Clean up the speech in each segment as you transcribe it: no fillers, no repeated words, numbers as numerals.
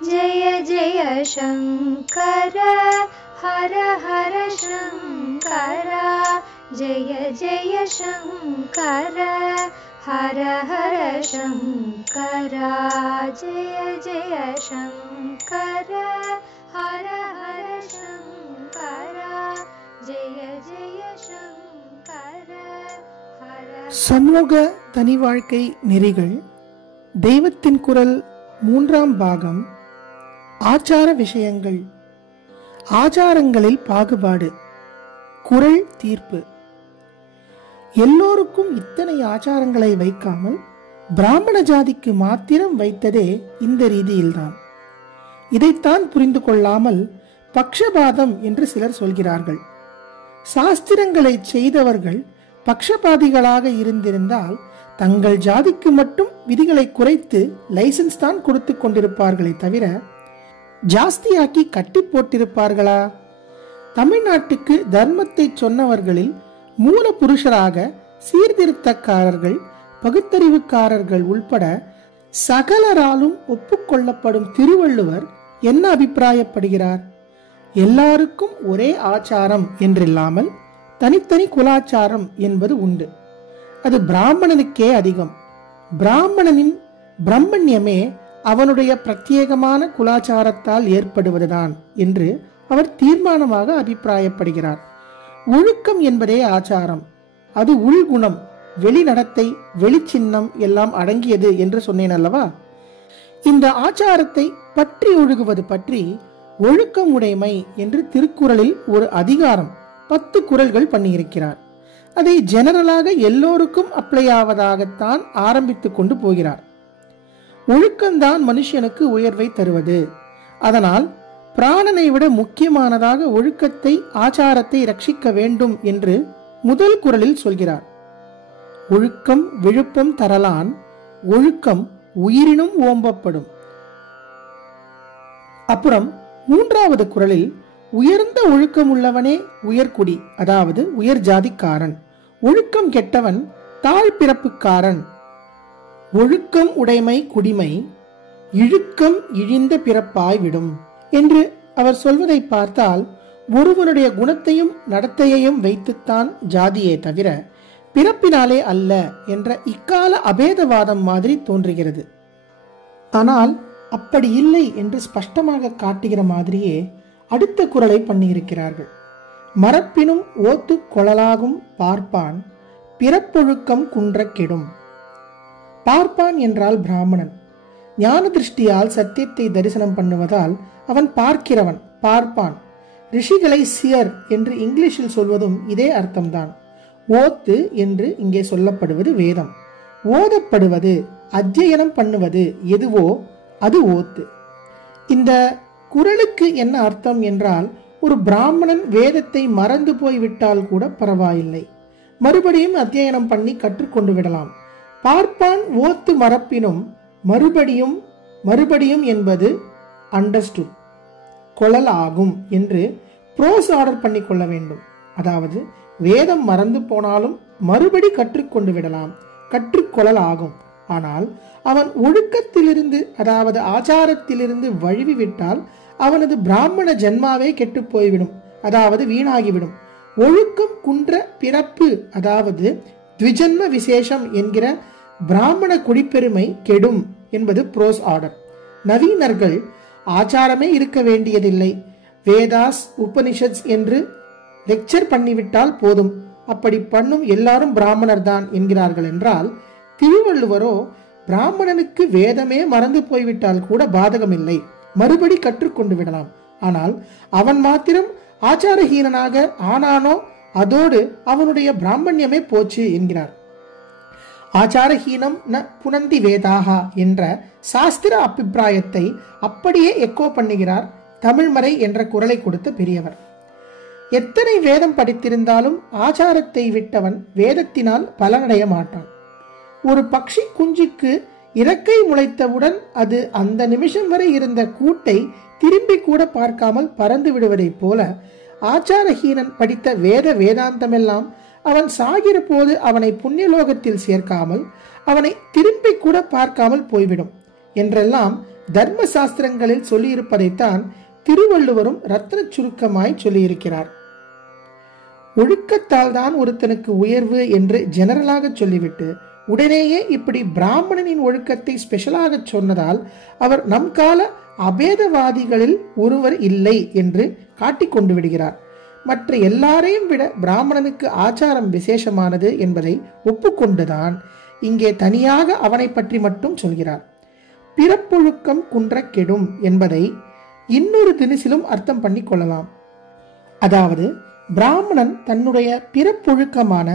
जय जय शंकर हर हर शंकर जय जय शंकर हर हर शंकर जय जय शंकर हर हर शंकर जय जय शंकर हर சமூக தனி வாழ்க்கை நெறிகள் தெய்வத்தின் குரல் 3ஆம் பாகம். ஆச்சார விஷயங்கள். ஆச்சாரங்களில் பாகுபாடு. குறள் தீர்ப்பு. எல்லோருக்கும் இத்தனை ஆச்சாரங்களை வைக்காமல் பிராமண ஜாதிக்கு மாத்திரம் வைத்ததே இந்த ரீதியில்தான். இதைத்தான் புரிந்து கொள்ளாமல் பக்ஷபாதம் என்று சிலர் சொல்கிறார்கள். சாஸ்திரங்களை செய்தவர்கள் பக்ஷபாதிகளாக இருந்திருந்தால் தங்கள் ஜாதிக்கு மட்டும் விதிகளை குறைத்து லைசன்ஸ் தான் கொடுத்து கொண்டிருப்பார்களே தவிர ஜாஸ்தியாக்கி கட்டி போட்டிருப்பார்களா? தமிழ்நாட்டுக்கு தர்மத்தை சொன்னவர்களில் மூல புருஷராக சீர்திருத்தக்காரர்கள், பகுத்தறிவுக்காரர்கள் உள்பட சகலராலும் ஒப்புக்கொள்ளப்படும் திருவள்ளுவர் என்ன அபிப்பிராயப்படுகிறார்? எல்லாருக்கும் ஒரே ஆச்சாரம் என்றில்லாமல் தனித்தனி குலாச்சாரம் என்பது உண்டு. அது பிராமணனுக்கே அதிகம். பிராமணனின் பிரம்மண்யமே அவனுடைய பிரத்யேகமான குலாச்சாரத்தால் ஏற்படுவதுதான் என்று அவர் தீர்மானமாக அபிப்பிராயப்படுகிறார். ஒழுக்கம் என்பதே ஆச்சாரம். அது உள்குணம், வெளிநடத்தை, வெளிச்சின்னம் எல்லாம் அடங்கியது என்று சொன்னேன் அல்லவா? இந்த ஆச்சாரத்தை பற்றி ஒழுகுவது பற்றி ஒழுக்கம் உடைமை என்று திருக்குறளில் ஒரு அதிகாரம் 10 குறள்கள் பண்ணியிருக்கிறார். அதை ஜெனரலாக எல்லோருக்கும் அப்ளை ஆவதாகத்தான் ஆரம்பித்துக் கொண்டு போகிறார். ஒழுக்கம்தான் மனுஷனுக்கு உயர்வை தருவது. அதனால் பிராணனை விட முக்கியமானதாக ஒழுக்கத்தை, ஆச்சாரத்தை ரட்சிக்க வேண்டும் என்று முதல் குறளில் சொல்கிறார். ஒழுக்கம் விழுப்பம் தரலான், ஒழுக்கம் உயிரினும் ஓம்பப்படும். அப்புறம் 3வது குறளில் உயர்ந்த ஒழுக்கம் உள்ளவனே உயர்குடி, அதாவது உயர் ஜாதிக்காரன். ஒழுக்கம் கெட்டவன் தாழ்பிறப்புக்காரன். ஒழுக்கம் உடைமை குடிமை, இழுக்கம் இழிந்த பிறப்பாய் விடும் என்று அவர் சொல்வதை பார்த்தால் ஒருவனுடைய குணத்தையும் நடத்தையையும் வைத்துத்தான் ஜாதியே தவிர பிறப்பினாலே அல்ல என்ற இக்கால அபேதவாதம் மாதிரி தோன்றுகிறது. ஆனால் அப்படி இல்லை என்று ஸ்பஷ்டமாக காட்டுகிற மாதிரியே அடுத்த குறளை பண்ணியிருக்கிறார்கள். மரப்பினும் ஓத்து கொளலாகும் பார்ப்பான், பிறப்பொழுக்கம் குன்ற கெடும். பார்ப்பான் என்றால் பிராமணன். ஞான திருஷ்டியால் சத்தியத்தை தரிசனம் பண்ணுவதால் அவன் பார்க்கிறவன், பார்ப்பான். ரிஷிகளை சியர் என்று இங்கிலீஷில் சொல்வதும் இதே அர்த்தம்தான். ஓத்து என்று இங்கே சொல்லப்படுவது வேதம். ஓதப்படுவது, அத்தியனம் பண்ணுவது எதுவோ அது ஓத்து. இந்த குறளுக்கு என்ன அர்த்தம் என்றால், ஒரு பிராமணன் வேதத்தை மறந்து போய்விட்டால் கூட பரவாயில்லை, மறுபடியும் அத்தியனம் பண்ணி கற்றுக்கொண்டு விடலாம். பார்ப்பான் ஓத்து மரப்பினும் மறுபடியும் மறுபடியும் என்பது அண்டர்ஸ்டுட், கொள்ளல் ஆகும் என்று ப்ரோஸ் ஆர்டர் பண்ணி கொள்ள வேண்டும். அதாவது வேதம் மறந்து போனாலும் மறுபடி கற்றுக்கொண்டு விடலாம், கற்றுக்கொள்ளல் ஆகும். ஆனால் அவன் ஒழுக்கத்திலிருந்து, அதாவது ஆச்சாரத்திலிருந்து வழுவி விட்டால் அவனது பிராமண ஜென்மாவே கெட்டு போய்விடும், அதாவது வீணாகிவிடும். ஒழுக்கம் குன்ற பிறப்பு, அதாவது த்விஜன்ம விசேஷம் என்கிற பிராமண குடிப்பெருமை கெடும் என்பது ப்ரோஸ் ஆர்டர். நவீனர்கள் ஆச்சாரமே இருக்க வேண்டியதில்லை, வேதாஸ் உபனிஷத்ஸ் என்று லெக்சர் பண்ணிவிட்டால் போதும், அப்படி பண்ணும் எல்லாரும் பிராமணர் தான் என்கிறார்கள் என்றால், திருவள்ளுவரோ பிராமணனுக்கு வேதமே மறந்து போய்விட்டால் கூட பாதகமில்லை, மறுபடி கற்றுக்கொண்டு விடலாம். ஆனால் அவன் மாத்திரம் ஆச்சாரஹீனனாக ஆனானோ அதோடு அவனுடைய பிராமணியமே போச்சு என்கிறார். ஆச்சாரஹீனம் ந புனந்தி வேதாகா என்ற சாஸ்திர அபிப்பிராயத்தை அப்படியே எக்கோ பண்ணுகிறார் தமிழ்மறை என்ற குறளை கொடுத்த பெரியவர். எத்தனை வேதம் படித்திருந்தாலும் ஆச்சாரத்தை விட்டவன் வேதத்தினால் பலனடைய மாட்டான். ஒரு பக்ஷி குஞ்சுக்கு இறக்கை முளைத்தவுடன் அது அந்த நிமிஷம் வரை இருந்த கூட்டை திரும்பி கூட பார்க்காமல் பறந்து விடுவதை போல ஆச்சாரஹீனன் படித்த வேதாந்தமெல்லாம் அவன் சாகிற போது அவனை புண்ணியலோகத்தில் சேர்க்காமல் அவனை திரும்பி கூட பார்க்காமல் போய்விடும் என்றெல்லாம் தர்ம சாஸ்திரங்களில் சொல்லியிருப்பதைத்தான் திருவள்ளுவரும் ரத்ன சுருக்கமாய் சொல்லியிருக்கிறார். ஒழுக்கத்தால் தான் ஒருத்தனுக்கு உயர்வு என்று ஜெனரலாக சொல்லிவிட்டு உடனேயே இப்படி பிராமணனின் ஒழுக்கத்தை ஸ்பெஷலாக சொன்னதால் அவர் நம் கால அபேதவாதிகளில் ஒருவர் இல்லை என்று காட்டிக் கொண்டு விடுகிறார். மற்ற எல்லாரையும் விட பிராமணனுக்கு ஆச்சாரம் விசேஷமானது என்பதை ஒப்புக்கொண்டுதான் இங்கே தனியாக அவனை பற்றி மட்டும் சொல்கிறார். பிறப்பொழுக்கம் குன்ற கெடும் என்பதை இன்னொரு தினசிலும் அர்த்தம் பண்ணி கொள்ளலாம். அதாவது பிராமணன் தன்னுடைய பிறப்பொழுக்கமான,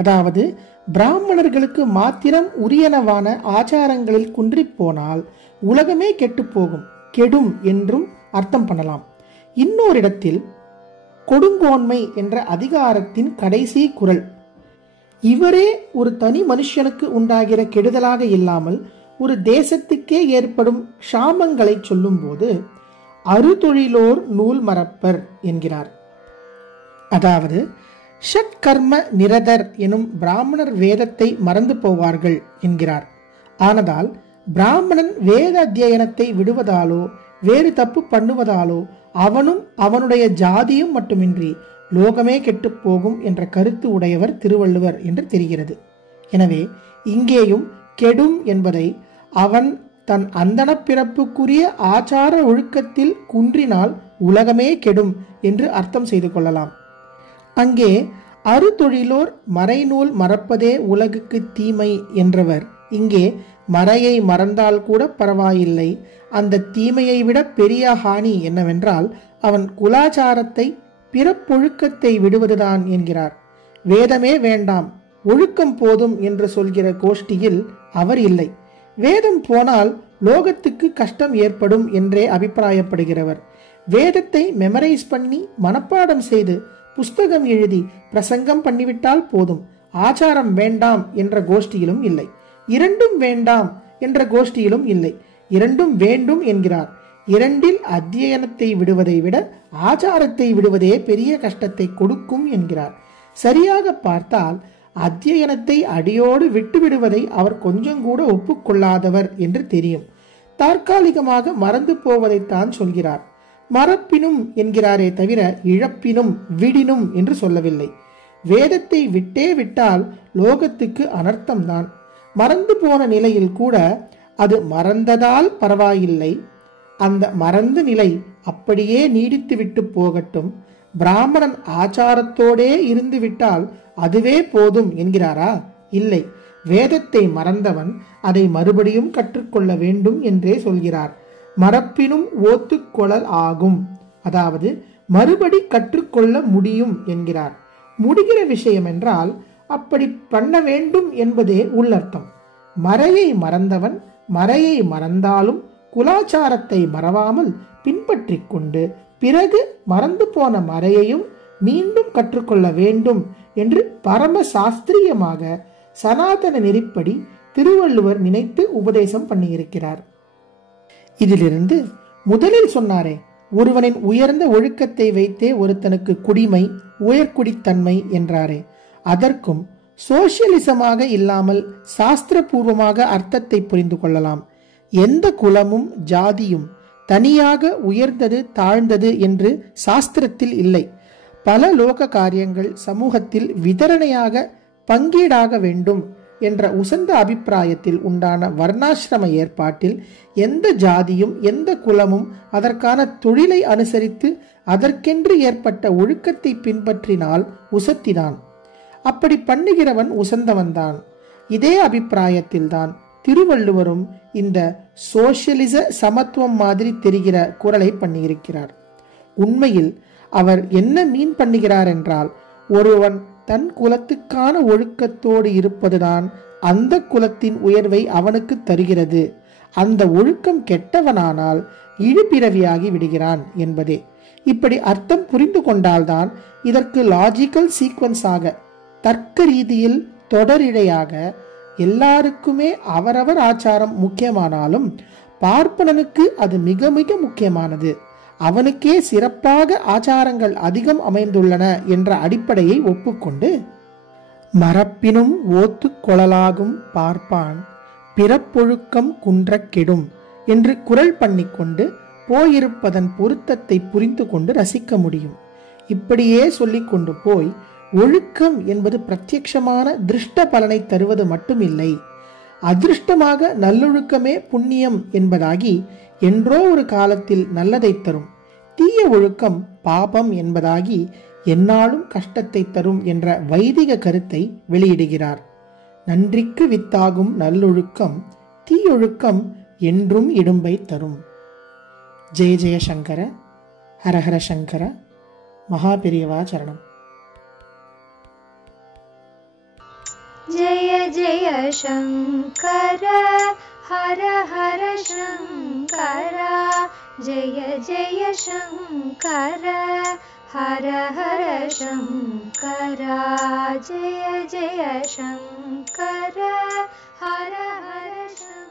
அதாவது பிராமணர்களுக்கு மாத்திரம் உரியனவான ஆச்சாரங்களில் குன்றி போனால் உலகமே கெட்டு போகும், கெடும் என்றும் அர்த்தம் பண்ணலாம். இன்னொரு இடத்தில் கொடுங்கோன்மை என்ற அதிகாரத்தின் கடைசி குறள், இவரே ஒரு தனி மனுஷனுக்கு உண்டாகிற கெடுதலாக இல்லாமல் ஒரு தேசத்துக்கே ஏற்படும் க்ஷாமங்களை சொல்லும் போது அறுதொழிலோர் நூல் மறப்பர் என்கிறார். அதாவது ஷட்கர்ம நிரதர் எனும் பிராமணர் வேதத்தை மறந்து போவார்கள் என்கிறார். ஆனதால் பிராமணன் வேத அத்தியனத்தை விடுவதாலோ வேறு தப்பு பண்ணுவதாலோ அவனும் அவனுடைய ஜாதியும் மட்டுமின்றி லோகமே கெட்டு போகும் என்ற கருத்து உடையவர் திருவள்ளுவர் என்று தெரிகிறது. எனவே இங்கேயும் கெடும் என்பதை அவன் தன் அந்தன பிறப்புக்குரிய ஆச்சார ஒழுக்கத்தில் குன்றினால் உலகமே கெடும் என்று அர்த்தம் செய்து கொள்ளலாம். அங்கே அறுதொழிலோர் மறைநூல் மறப்பதே உலகுக்கு தீமை என்றவர் இங்கே மறையை மறந்தால் கூட பரவாயில்லை, அந்த தீமையை விட பெரிய ஹானி என்னவென்றால் அவன் குலாச்சாரத்தை பிறப்பொழுக்கத்தை விடுவதுதான் என்கிறார். வேதமே வேண்டாம், ஒழுக்கம் போதும் என்று சொல்கிற கோஷ்டியில் அவர் இல்லை. வேதம் போனால் லோகத்துக்கு கஷ்டம் ஏற்படும் என்றே அபிப்பிராயப்படுகிறவர். வேதத்தை மெமரைஸ் பண்ணி மனப்பாடம் செய்து புஸ்தகம் எழுதி பிரசங்கம் பண்ணிவிட்டால் போதும், ஆச்சாரம் வேண்டாம் என்ற கோஷ்டியிலும் இல்லை. இரண்டும் வேண்டாம் என்ற கோஷ்டியிலும் இல்லை, இரண்டும் வேண்டும் என்கிறார். இரண்டில் அத்தியனத்தை விடுவதை விட ஆச்சாரத்தை விடுவதே பெரிய கஷ்டத்தை கொடுக்கும் என்கிறார். சரியாக பார்த்தால் அத்தியனத்தை அடியோடு விட்டுவிடுவதை அவர் கொஞ்சம் கூட ஒப்புக்கொள்ளாதவர் என்று தெரியும். தற்காலிகமாக மறந்து போவதைத்தான் சொல்கிறார். மறப்பினும் என்கிறாரே தவிர இழப்பினும் விடினும் என்று சொல்லவில்லை. வேதத்தை விட்டே விட்டால் லோகத்துக்கு அனர்த்தம்தான். மறந்து போன நிலையில் கூட அது மறந்ததால் பரவாயில்லை, அந்த மறந்த நிலை அப்படியே நீடித்து விட்டு போகட்டும், பிராமணன் ஆச்சாரத்தோடே இருந்து விட்டால் அதுவே போதும் என்கிறாரா? இல்லை, வேதத்தை மறந்தவன் அதை மறுபடியும் கற்றுக்கொள்ள வேண்டும் என்றே சொல்கிறார். மறப்பினும் ஓத்துக்கொள்ளல் ஆகும், அதாவது மறுபடி கற்றுக்கொள்ள முடியும் என்கிறார். முடிகிற விஷயம் என்றால் அப்படி பண்ண வேண்டும் என்பதே உள்ளர்த்தம். மறையை மறந்தவன் மறையை மறந்தாலும் குலாச்சாரத்தை மறவாமல் பின்பற்றி கொண்டு பிறகு மறந்து போன மறையையும் மீண்டும் கற்றுக்கொள்ள வேண்டும் என்று பரம சாஸ்திரியமாக சனாதன நெறிப்படி திருவள்ளுவர் நினைத்து உபதேசம் பண்ணியிருக்கிறார். இதிலிருந்து முதலில் சொன்னாரே, ஒருவனின் உயர்ந்த ஒழுக்கத்தை வைத்தே ஒருத்தனுக்கு குடிமை உயர்குடித்தன்மை என்றாரே, அதற்கும் சோசியலிசமாக இல்லாமல் சாஸ்திரபூர்வமாக அர்த்தத்தை புரிந்து கொள்ளலாம். எந்த குலமும் ஜாதியும் தனியாக உயர்ந்தது தாழ்ந்தது என்று சாஸ்திரத்தில் இல்லை. பல லோக காரியங்கள் சமூகத்தில் விதரணையாக பங்கீடாக வேண்டும் என்ற உசந்த அபிப்பிராயத்தில் உண்டான வர்ணாசிரம ஏற்பாட்டில் எந்த ஜாதியும் எந்த குலமும் அதற்கான தொழிலை அனுசரித்து அதற்கென்று ஏற்பட்ட ஒழுக்கத்தை பின்பற்றினால் உசத்திதான். அப்படி பண்ணுகிறவன் உசந்தவன்தான். இதே அபிப்பிராயத்தில்தான் திருவள்ளுவரும் இந்த சோசியலிச சமத்துவம் மாதிரி தெரிகிற குறளை பண்ணியிருக்கிறார். உண்மையில் அவர் என்ன மீன் பண்ணுகிறார் என்றால், ஒருவன் தன் குலத்துக்கான ஒழுக்கத்தோடு இருப்பதுதான் அந்த குலத்தின் உயர்வை அவனுக்கு தருகிறது. அந்த ஒழுக்கம் கெட்டவனானால் இழிபிறவியாகி விடுகிறான் என்பதே. இப்படி அர்த்தம் புரிந்து கொண்டால்தான் இதற்கு லாஜிக்கல் சீக்வன்ஸாக, தர்க்க ரீதியில் தொடரிழையாக எல்லாருக்குமே அவரவர் ஆச்சாரம் முக்கியமானாலும் பார்ப்பனனுக்கு அது மிக மிக முக்கியமானது, அவனுக்கே சிறப்பாக ஆச்சாரங்கள் அதிகம் அமைந்துள்ளன என்ற அடிப்படையை ஒப்புக்கொண்டு, மறப்பினும் ஓத்து கொளலாகும் பார்ப்பான் பிறப்பொழுக்கம் குன்ற கெடும் என்று குரல் பண்ணிக்கொண்டு போயிருப்பதன் பொருத்தத்தை புரிந்து கொண்டு ரசிக்க முடியும். இப்படியே சொல்லிக் கொண்டு போய் ஒழுக்கம் என்பது பிரத்யட்சமான திருஷ்ட பலனை தருவது மட்டுமில்லை, அதிருஷ்டமாக நல்லொழுக்கமே புண்ணியம் என்பதாகி என்றோ ஒரு காலத்தில் நல்லதை தரும், தீய ஒழுக்கம் பாபம் என்பதாகி எந்நாளும் கஷ்டத்தை தரும் என்ற வைதிக கருத்தை வெளியிடுகிறார். நன்றிக்கு வித்தாகும் நல்லொழுக்கம், தீயொழுக்கம் என்றும் இடும்பை தரும். ஜெய ஜெய சங்கர, ஹரஹர சங்கர, மகாபெரியவா சரணம். जय जय शंकर हर हर शंकर, जय जय शंकर हर हर शंकर, जय जय शंकर हर हर शंकर.